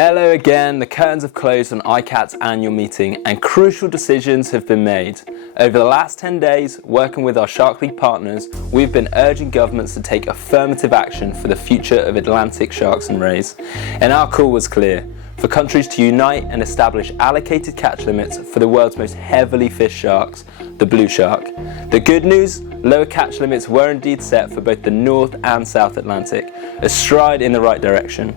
Hello again, the curtains have closed on ICCAT's annual meeting and crucial decisions have been made. Over the last 10 days, working with our Shark League partners, we've been urging governments to take affirmative action for the future of Atlantic sharks and rays. And our call was clear, for countries to unite and establish allocated catch limits for the world's most heavily fished sharks, the blue shark. The good news? Lower catch limits were indeed set for both the North and South Atlantic, a stride in the right direction.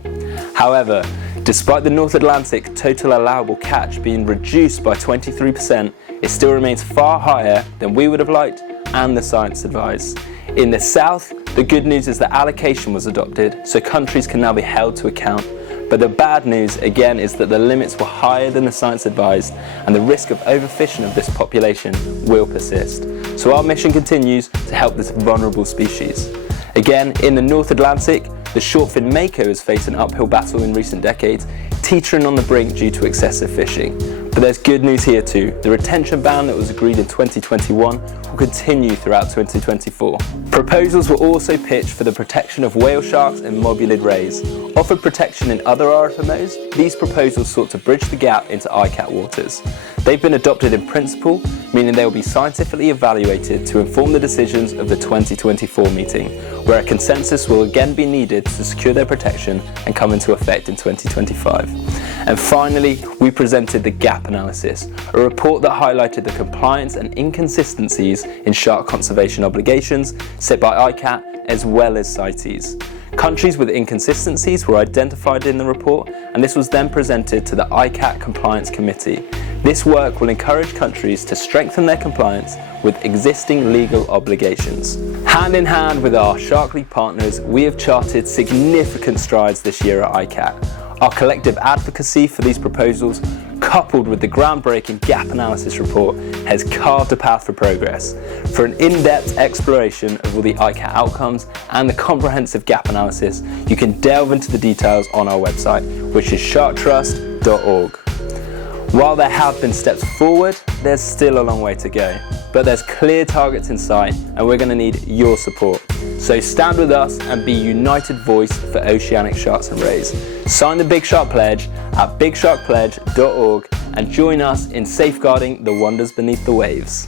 However, despite the North Atlantic total allowable catch being reduced by 23%, it still remains far higher than we would have liked and the science advised. In the South, the good news is that allocation was adopted, so countries can now be held to account. But the bad news, again, is that the limits were higher than the science advised, and the risk of overfishing of this population will persist. So our mission continues to help this vulnerable species. Again, in the North Atlantic, the shortfin mako has faced an uphill battle in recent decades, teetering on the brink due to excessive fishing. But there's good news here too. The retention ban that was agreed in 2021 will continue throughout 2024. Proposals were also pitched for the protection of whale sharks and mobulid rays. Offered protection in other RFMOs, these proposals sought to bridge the gap into ICCAT waters. They've been adopted in principle, meaning they will be scientifically evaluated to inform the decisions of the 2024 meeting, where a consensus will again be needed to secure their protection and come into effect in 2025. And finally, we presented the gap analysis, a report that highlighted the compliance and inconsistencies in shark conservation obligations set by ICCAT as well as CITES. Countries with inconsistencies were identified in the report, and this was then presented to the ICCAT Compliance Committee. This work will encourage countries to strengthen their compliance with existing legal obligations. Hand in hand with our Shark League partners, we have charted significant strides this year at ICCAT. Our collective advocacy for these proposals, coupled with the groundbreaking gap analysis report, has carved a path for progress. For an in-depth exploration of all the ICCAT outcomes and the comprehensive gap analysis, you can delve into the details on our website, which is sharktrust.org. While there have been steps forward, there's still a long way to go. But there's clear targets in sight, and we're going to need your support. So stand with us and be united voice for Oceanic Sharks and Rays. Sign the Big Shark Pledge at bigsharkpledge.org and join us in safeguarding the wonders beneath the waves.